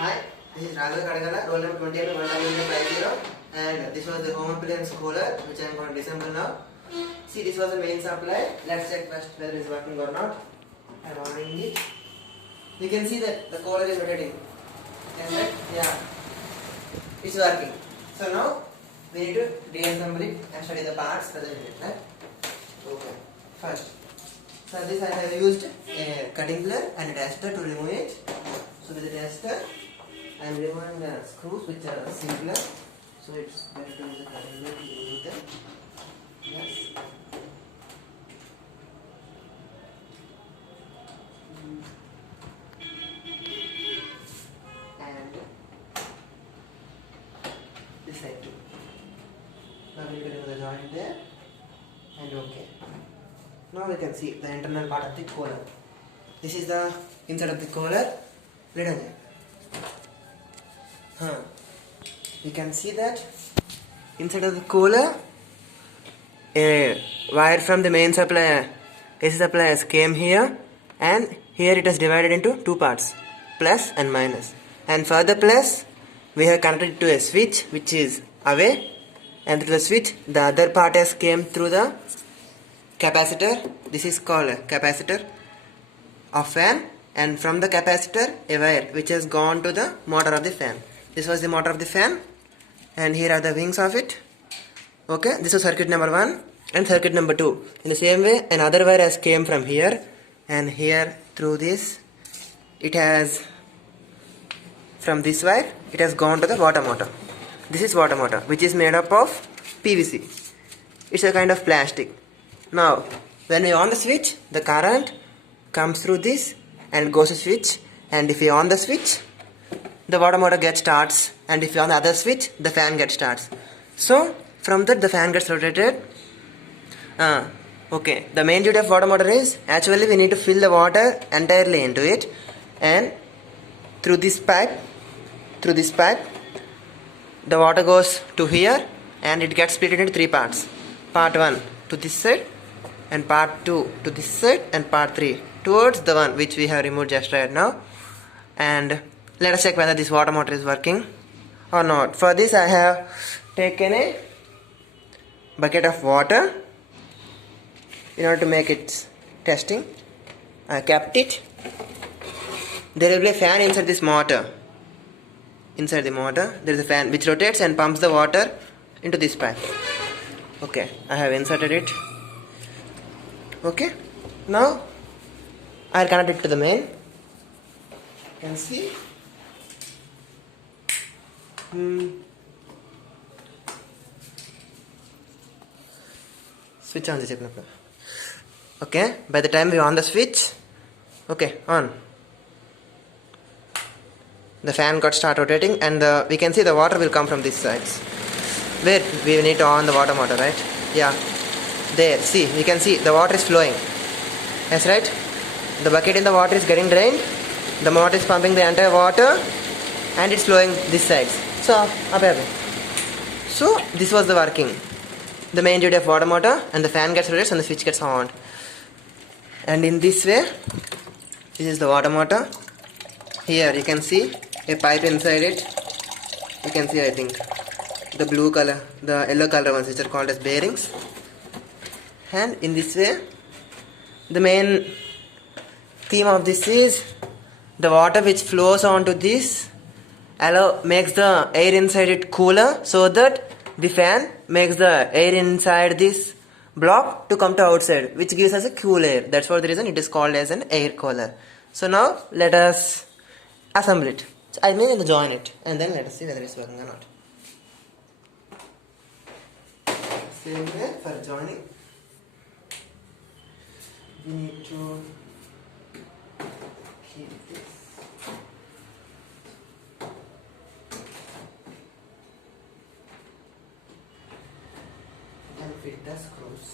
Hi, this is Kadagala, roll number 20ME10050, and this was the home appliance cooler which I am going to disassemble now. See, this was the main supply. Let's check first whether it is working or not. I am on it. You can see that the cooler is rotating. Yeah, it's working. So now we need to reassemble it and study the parts present in it. Right? Okay. First, for this I have used a cutting blade and a tester to remove it. So with the tester, I am removing the screws which are simpler. So it's better to use a cutting blade to remove them. Yes. And this side too. Now we need to remove the joint there. And okay. Now we can see the internal part of the cooler. This is the inside of the cooler. You can see that inside of the cooler, a wire from the main supply AC suppliers came here, and here it is divided into two parts, plus and minus. And for the plus, we have connected it to a switch which is away, and through the switch the other part has came through the capacitor. This is called a capacitor of fan, and from the capacitor a wire which has gone to the motor of the fan. This was the motor of the fan, and here are the wings of it. Okay, this is circuit number 1 and circuit number 2. In the same way, another wire has came from here, and here through this it has, from this wire it has gone to the water motor. This is water motor which is made up of PVC. It's a kind of plastic. Now when we on the switch, the current comes through this and goes to switch, and if you on the switch, the water motor gets starts, and if you on the other switch, the fan gets starts. So from that the fan gets rotated. Okay, the main duty of water motor is, actually we need to fill the water entirely into it, and through this pipe the water goes to here, and it gets split into three parts. Part 1 to this side, and part 2 to this side, and part 3 towards the one which we have removed just right now. And let us check whether this water motor is working or not. For this I have taken a bucket of water in order to make it testing. I kept it. There will be a fan inside this motor. Inside the motor there is a fan which rotates and pumps the water into this pipe. Okay, I have inserted it. Okay, now I will connect it to the main. You can see. Switch on the. Okay, by the time we on the switch, okay, on. The fan got start rotating, and we can see the water will come from this side. Where we need to on the water motor, right? Yeah, there. See, you can see the water is flowing. That's right. The bucket in the water is getting drained. The motor is pumping the entire water, and it's flowing this side. So this was the working. The main duty of water motor, and the fan gets rotated and the switch gets on. And in this way, this is the water motor. Here you can see a pipe inside it. You can see, I think, the blue color, the yellow color ones which are called as bearings. And in this way, the main theme of this is the water which flows onto this makes the air inside it cooler, so that the fan makes the air inside this block to come to outside, which gives us a cool air. That's for the reason it is called as an air cooler. So now let us assemble it. So I mean join it, and then let us see whether it's working or not. Same way for joining, we need to keep this. And fit the screws.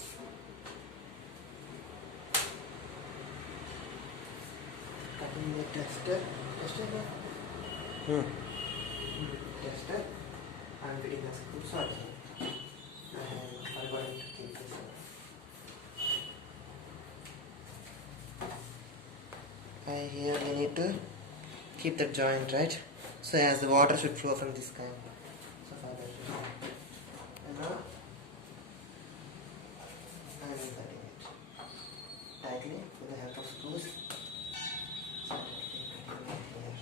Cutting the tester. Tester. I'm fitting the screws. Sorry. I'm going to keep this on. Here we need to keep the joint, right? So as the water should flow from this kind. So further. And now I am inserting it tightly with the help of screws. So cutting it here.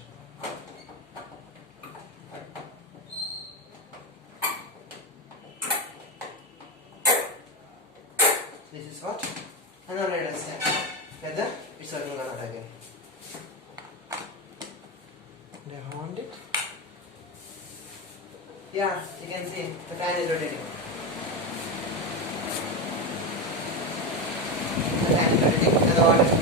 This is what? And now let us check whether it's working or not again. Do I hold it? Yeah, you can see the fan is rotating. The fan is rotating and the water